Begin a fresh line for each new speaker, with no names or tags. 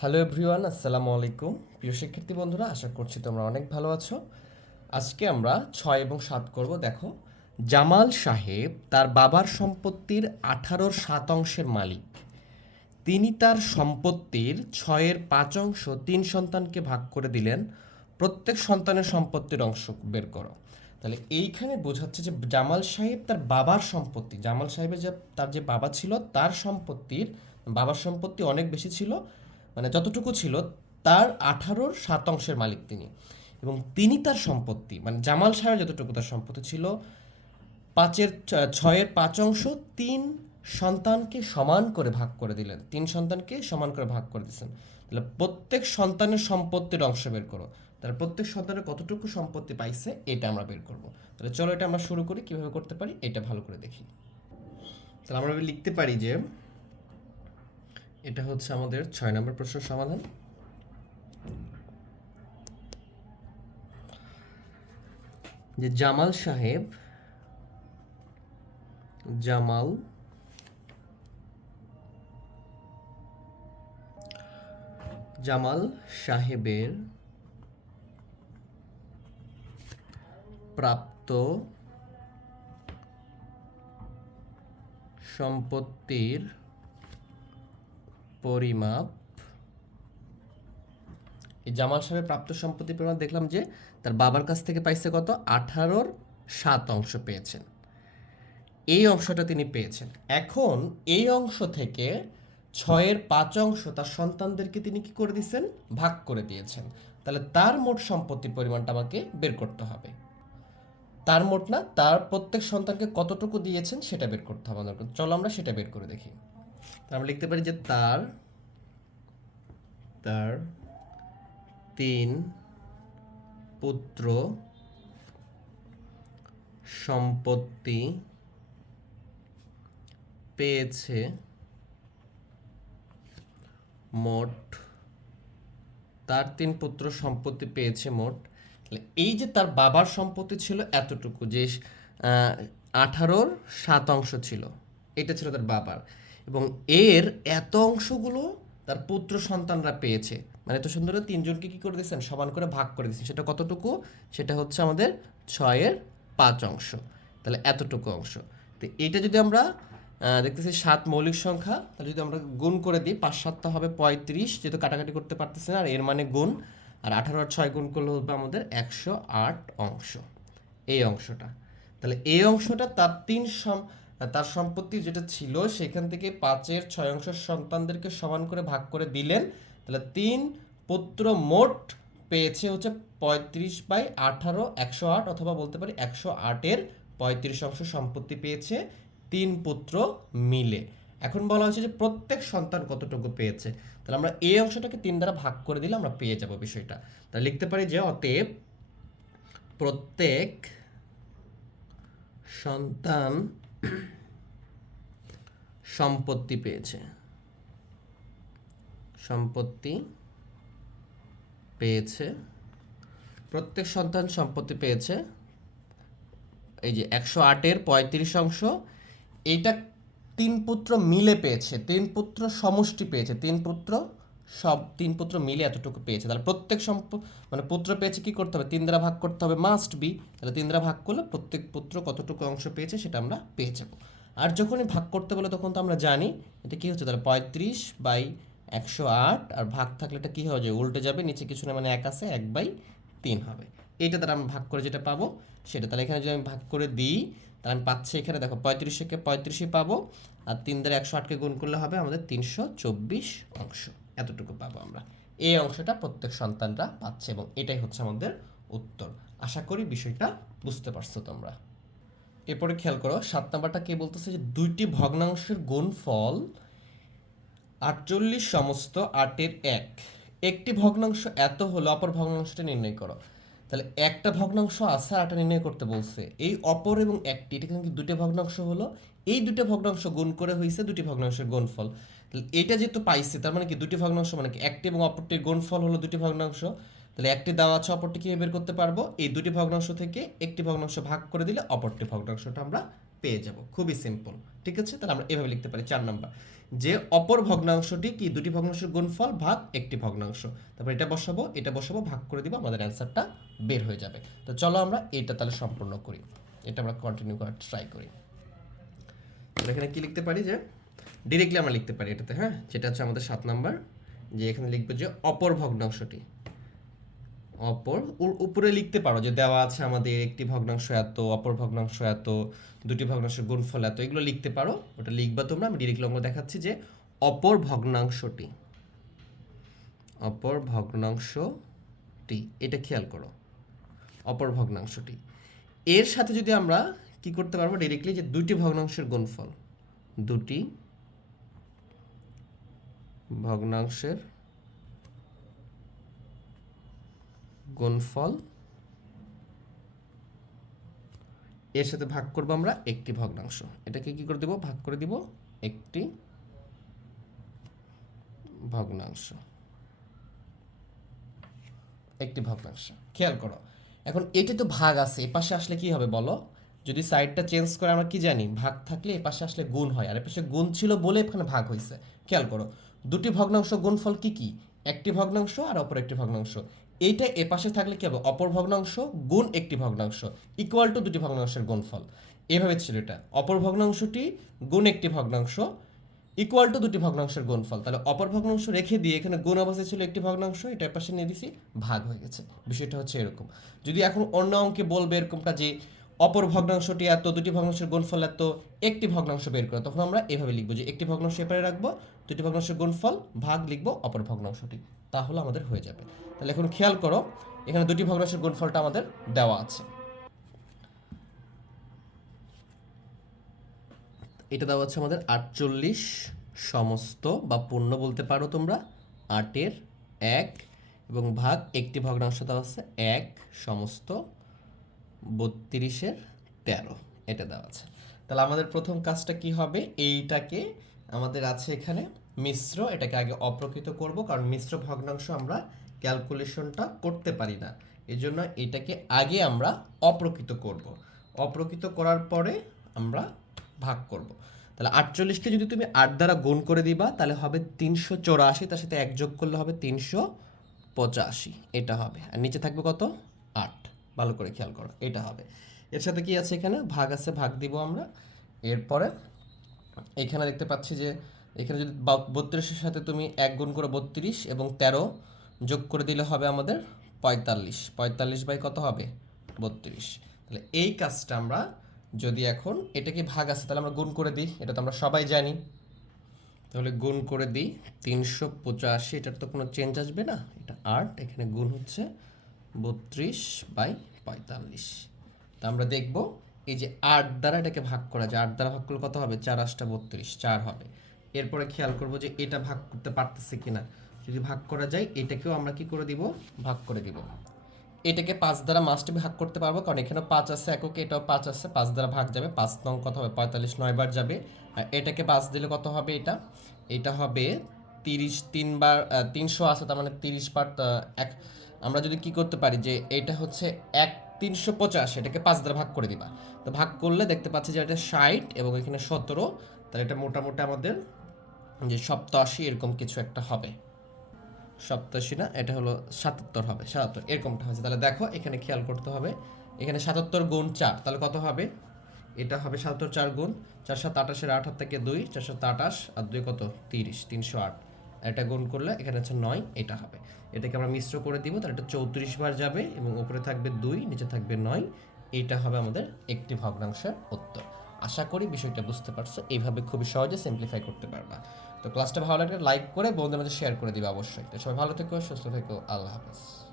Hello everyone আসসালামু আলাইকুম। প্রিয় শিক্ষার্থী বন্ধুরা, আশা করছি তোমরা অনেক ভালো আছো। আজকে আমরা ছয় এবং সাত করব। দেখো, জামাল সাহেব তার বাবার সম্পত্তির আঠারোর সাত অংশের মালিক। তিনি তার সম্পত্তির ছয়ের পাঁচ অংশ তিন সন্তানকে ভাগ করে দিলেন। প্রত্যেক সন্তানের সম্পত্তির অংশ বের করো। তাহলে এইখানে বোঝাচ্ছে যে জামাল সাহেব তার বাবার সম্পত্তি, জামাল সাহেবের যে, তার যে বাবা ছিল, তার সম্পত্তির, বাবার সম্পত্তি অনেক বেশি ছিল। মানে যতটুকু ছিল তার আঠারোর সাত অংশের মালিক তিনি। এবং তিনি তার সম্পত্তি মানে জামাল সাহেবের যতটুকু তার সম্পত্তি ছিল, পাঁচের ছয়ের পাঁচ অংশ তিন সন্তানকে সমান করে ভাগ করে দিলেন। তিন সন্তানকে সমান করে ভাগ করে দিয়েছেন। তাহলে প্রত্যেক সন্তানের সম্পত্তির অংশ বের করো। তাহলে প্রত্যেক সন্তানের কতটুকু সম্পত্তি পাইছে এটা আমরা বের করব। তাহলে চলো এটা আমরা শুরু করি, কীভাবে করতে পারি এটা ভালো করে দেখি। তাহলে আমরা লিখতে পারি যে এটা হচ্ছে আমাদের ছয় নম্বর প্রশ্নের সমাধান। যে জামাল সাহেব, জামাল জামাল সাহেবের প্রাপ্ত সম্পত্তির পরিমাপ। এই জামাল সাহেবের প্রাপ্ত সম্পত্তির পরিমাপ দেখলাম যে তার বাবার কাছ থেকে পাইছে কত? আঠারোর সাত অংশ পেয়েছেন। এই অংশটা তিনি পেয়েছেন। এখন এই অংশ থেকে ছয়ের পাঁচ অংশ তার সন্তানদেরকে তিনি কি করে দিয়েছেন? ভাগ করে দিয়েছেন। তাহলে তার মোট সম্পত্তির পরিমাণটা আমাকে বের করতে হবে। তার মোট না, তার প্রত্যেক সন্তানকে কতটুকু দিয়েছেন সেটা বের করতে হবে আমাদের। চলো আমরা সেটা বের করে দেখি। তাহলে আমরা লিখতে পারি যে তার তার তিন পুত্র সম্পত্তি পেয়েছে মোট, তার তিন পুত্র সম্পত্তি পেয়েছে মোট। এই যে তার বাবার সম্পত্তি ছিল এতটুকু, যে আঠারোর সাত অংশ ছিল, এটা ছিল তার বাবার। এবং এর এত অংশগুলো তার পুত্র সন্তানরা পেয়েছে। মানে এত সুন্দর তিনজনকে কি করে দিয়েছেন? সমান করে ভাগ করে দিয়েছেন। সেটা কতটুকু? সেটা হচ্ছে আমাদের ছয়ের পাঁচ অংশ। তাহলে এতটুকু অংশ। তো এটা যদি আমরা দেখতেছি সাত মৌলিক সংখ্যা, তাহলে যদি আমরা গুণ করে দিই, পাঁচ সাতটা হবে পঁয়ত্রিশ, যেহেতু কাটাকাটি করতে পারতেছি না, আর এর মানে গুণ, আর আঠারো আর ছয় গুণ করলে হবে আমাদের একশো আট অংশ। এই অংশটা। তাহলে এই অংশটা তার তিন সম তার সম্পত্তি যেটা ছিল সেখান থেকে পাঁচের ছয় অংশের সন্তানদেরকে সমান করে ভাগ করে দিলেন। তাহলে তিন পুত্র মোট পেয়েছে হচ্ছে পঁয়ত্রিশ বাই আঠারো, একশো আট অথবা বলতে পারি একশো আটের পঁয়ত্রিশ অংশ সম্পত্তি পেয়েছে তিন পুত্র মিলে। এখন বলা হয়েছে যে প্রত্যেক সন্তান কতটুকু পেয়েছে? তাহলে আমরা এই অংশটাকে তিন দ্বারা ভাগ করে দিলে আমরা পেয়ে যাব বিষয়টা। তাহলে লিখতে পারি যে অতএব প্রত্যেক সন্তান সম্পত্তি পেয়েছে। সম্পত্তি পেয়েছে। প্রত্যেক সন্তান সম্পত্তি পেয়েছে। এই যে একশো আটের পঁয়ত্রিশ অংশ, এইটা তিন পুত্র মিলে পেয়েছে, তিন পুত্র সমষ্টি পেয়েছে, তিন পুত্র সব তিন পুত্র মিলে এতটুকু পেয়েছে। তাহলে প্রত্যেক সম্প মানে পুত্র পেয়েছে কি করতে হবে? তিন দ্বারা ভাগ করতে হবে মাস্ট বি তাহলে তিন দ্বারা ভাগ করলে প্রত্যেক পুত্র কতটুকু অংশ পেয়েছে সেটা আমরা পেয়ে যাব। আর যখনই ভাগ করতে বলে তখন তো আমরা জানি, এটা কি হচ্ছে? তাহলে পঁয়ত্রিশ বাই একশো আট, আর ভাগ থাকলে এটা কী হবে উল্টে যাবে, নিচে কিছু না মানে এক আছে, এক বাই তিন হবে। এইটা দ্বারা আমি ভাগ করে যেটা পাবো, সেটা। তাহলে এখানে যদি আমি ভাগ করে দিই, তাহলে আমি পাচ্ছি এখানে, দেখো পঁয়ত্রিশকে পঁয়ত্রিশই পাবো, আর তিন দ্বারা একশো আটকে গুণ করলে হবে আমাদের তিনশো চব্বিশ অংশ। এতটুকু পাবো আমরা। এই অংশটা প্রত্যেক সন্তানরা পাচ্ছে এবং এটাই হচ্ছে আমাদের উত্তর। আশা করি বিষয়টা বুঝতে পারছ তোমরা। এরপরে খেয়াল করো, সাত নাম্বারটা কে বলতেছে যে দুইটি ভগ্নাংশের গুণফল আটচল্লিশ সমস্ত আটের এক। একটি ভগ্নাংশ এত হলো, অপর ভগ্নাংশটা নির্ণয় করো। তাহলে একটা ভগ্নাংশ আছে আর একটা নির্ণয় করতে বলছে। এই অপর এবং একটি, এটা কিন্তু দুটো ভগ্নাংশ হলো। এই দুটো ভগ্নাংশ গুণ করে হয়েছে দুটি ভগ্নাংশের গুণফল। তাহলে এটা যেহেতু পাইছে, তার মানে কি দুটি ভগ্নাংশ মানে কি? একটি এবং অপরটির গুণফল হলো দুটি ভগ্নাংশ। তাহলে একটি দেওয়া আছে অপরটি বের করতে পারব? এই দুটি ভগ্নাংশ থেকে একটি ভগ্নাংশ ভাগ করে দিলে অপরটি ভগ্নাংশটা আমরা পেয়ে যাব। খুবই সিম্পল ঠিক আছে? তাহলে আমরা এভাবে লিখতে পারি। চার নাম্বার। যে অপর ভগ্নাংশটি কি? দুটি ভগ্নাংশের গুণফল ভাগ একটি ভগ্নাংশ। তারপর এটা বসাবো এটা বসাবো, ভাগ করে দিব, আমাদের অ্যান্সারটা বের হয়ে যাবে। তো চলো আমরা এটা তাহলে সম্পূর্ণ করি। এটা আমরা কন্টিনিউ করার ট্রাই করি। এখানে কি লিখতে পারি যে ডিরেক্টলি আমরা লিখতে পারি এটাতে হ্যাঁ? যেটা হচ্ছে আমাদের সাত নাম্বার। যে এখানে লিখব যে অপর ভগ্নাংশটি। অপর উপরে লিখতে পারো যে দেওয়া আছে আমাদের একটি ভগ্নাংশ এত, অপর ভগ্নাংশ এত, দুটি ভগ্নাংশের গুণফল এত, এগুলো লিখতে পারো। ওটা লিখবা তোমরা, আমি ডিরেক্টলি অঙ্ক দেখাচ্ছি যে অপর ভগ্নাংশটি। অপর ভগ্নাংশটি, এটা খেয়াল করো। অপর ভগ্নাংশটি। এর সাথে যদি আমরা কি করতে পারব ডিরেক্টলি যে দুটি ভগ্নাংশের গুণফল, দুটি ভগ্নাংশের গুণফল এর সাথে ভাগ করব আমরা একটি ভগ্নাংশ। এটাকে কি করে দেব? ভাগ করে দিব একটি ভগ্নাংশ। একটি ভগ্নাংশ। খেয়াল করো, এখন এটা তো ভাগ আছে, এ পাশে আসলে কি হবে বলো? যদি সাইডটা চেঞ্জ করে আমরা কি জানি? ভাগ থাকলে এ পাশে আসলে গুণ হয়, আর এ পাশে গুণ ছিল বলে এখানে ভাগ হয়েছে। খেয়াল করো, দুটি ভগ্নাংশ গুণফল কি কি? একটি ভগ্নাংশ আর অপর একটি ভগ্নাংশ। এইটা এ পাশে থাকলে কি হবে? অপর ভগ্নাংশ গুণ একটি ভগ্নাংশ ইকুয়াল টু দুটি ভগ্নাংশের গুণফল। এভাবে ছিল এটা। অপর ভগ্নাংশটি গুণ একটি ভগ্নাংশ ইকুয়াল টু দুটি ভগ্নাংশের গুণফল। তাহলে অপর ভগ্নাংশ রেখে দিয়ে এখানে গুণ অবস্থায় ছিল একটি ভগ্নাংশ, এটা এর পাশে নিয়ে দিছি, ভাগ হয়ে গেছে। বিষয়টা হচ্ছে এরকম। যদি এখন অন্য অঙ্কে বলবে এরকমটা যে অপর ভগ্নাংশটি এত, দুটি ভগ্নাংশের গুণফল এত, একটি ভগ্নাংশ বের করে, তখন আমরা এভাবে লিখব যে একটি ভগ্নাংশ এপারে রাখব, দুটি ভগ্নাংশের গুণফল ভাগ লিখব অপর ভগ্নাংশটি। তাহলে আমাদের হয়ে যাবে। তাহলে এখন খেয়াল করো, এখানে দুটি ভগ্নাংশের গুণফলটা আমাদের দেওয়া আছে। এটা দেওয়া আছে আমাদের আটচল্লিশ সমস্ত বা পূর্ণ বলতে পারো তোমরা, আটের এক এবং ভাগ একটি ভগ্নাংশ দেওয়া আছে এক সমস্ত বত্রিশের তেরো, এটা দেওয়া আছে। তাহলে আমাদের প্রথম কাজটা কি হবে? এইটাকে আমাদের আছে এখানে মিশ্র এটাকে আগে অপ্রকৃত করব, কারণ মিশ্র ভগ্নাংশ আমরা ক্যালকুলেশনটা করতে পারি না। এই জন্য এটাকে আগে আমরা অপ্রকৃত করব। অপ্রকৃত করার পরে আমরা ভাগ করব। তাহলে আটচল্লিশকে যদি তুমি আট দ্বারা গুণ করে দিবা, তাহলে হবে তিনশো চৌরাশি, তার সাথে এক যোগ করলে হবে তিনশো পঁচাশি। এটা হবে। আর নিচে থাকবে কত? আট। ভালো করে খেয়াল করো, এটা হবে। এর সাথে কি আছে এখানে? ভাগ আছে, ভাগ দিব আমরা। এরপরে এখানে দেখতে পাচ্ছি যে এখানে যদি বত্রিশের সাথে তুমি এক গুণ করে বত্রিশ এবং তেরো যোগ করে দিলে হবে আমাদের পঁয়তাল্লিশ। পঁয়তাল্লিশ বাই কত হবে? বত্রিশ। তাহলে এই কাজটা আমরা যদি এখন এটাকে ভাগ আছে, তাহলে আমরা গুণ করে দিই। এটা তো আমরা সবাই জানি। তাহলে গুণ করে দিই তিনশো পঁচাশি। এটার তো কোনো চেঞ্জ আসবে না। এটা আট, এখানে গুণ হচ্ছে বত্রিশ বাই পঁয়তাল্লিশ। তা আমরা দেখব, এই যে আট দ্বারা এটাকে ভাগ করা যায়। আট দ্বারা ভাগ করলে কত হবে? চার আটটা বত্রিশ। চার হবে। এরপরে খেয়াল করব যে এটা ভাগ করতে পারতেছে কিনা। যদি ভাগ করা যায়, এটাকেও আমরা কি করে দিব? ভাগ করে দিব। এটাকে পাঁচ দ্বারা মাস্টে ভাগ করতে পারব, কারণ এখানেও পাঁচ আছে এককে, এটাও পাঁচ আছে, পাঁচ দ্বারা ভাগ যাবে, পাঁচ নং কত হবে? পঁয়তাল্লিশ নয় বার যাবে। আর এটাকে পাঁচ দিলে কত হবে এটা? এটা হবে তিরিশ তিনবার তিনশো আছে, তার মানে তিরিশ বার এক। আমরা যদি কি করতে পারি যে এটা হচ্ছে এক তিনশো পঁচাশ, এটাকে পাঁচ দ্বারা ভাগ করে দিবা। তো ভাগ করলে দেখতে পাচ্ছি যে এটা ষাট এবং এখানে সতেরো, তাহলে এটা মোটামুটি আমাদের যে সপ্তাশি এরকম কিছু একটা হবে। সপ্তাশি না? এটা হলো সাতাত্তর হবে। সাতাত্তর, এরকমটা হয়েছে। তাহলে দেখো, এখানে খেয়াল করতে হবে। এখানে সাতাত্তর গুণ চার, তাহলে কত হবে? এটা হবে সাতাত্তর চার গুণ। চার সাত আঠাশের আট হাত থেকে দুই, চার সাত আঠাশ, আর দুই কত? তিরিশ, তিনশো আট। এটা গুণ করলে এখানে হচ্ছে নয়, এটা হবে। এটাকে আমরা মিশ্র করে দিব, তাহলে এটা চৌত্রিশ বার যাবে, এবং উপরে থাকবে দুই, নিচে থাকবে নয়। এটা হবে আমাদের একটি ভগ্নাংশের উত্তর। আশা করি বিষয়টা বুঝতে পারছ। এইভাবে খুবই সহজে সিম্পলিফাই করতে পারবা। তো ক্লাসটা ভালো লাগলে লাইক করে বন্ধুদের মাঝে শেয়ার করে দিবে অবশ্যই। তো সবাই ভালো থেকো, সুস্থ থেকো, আল্লাহ হাফেজ।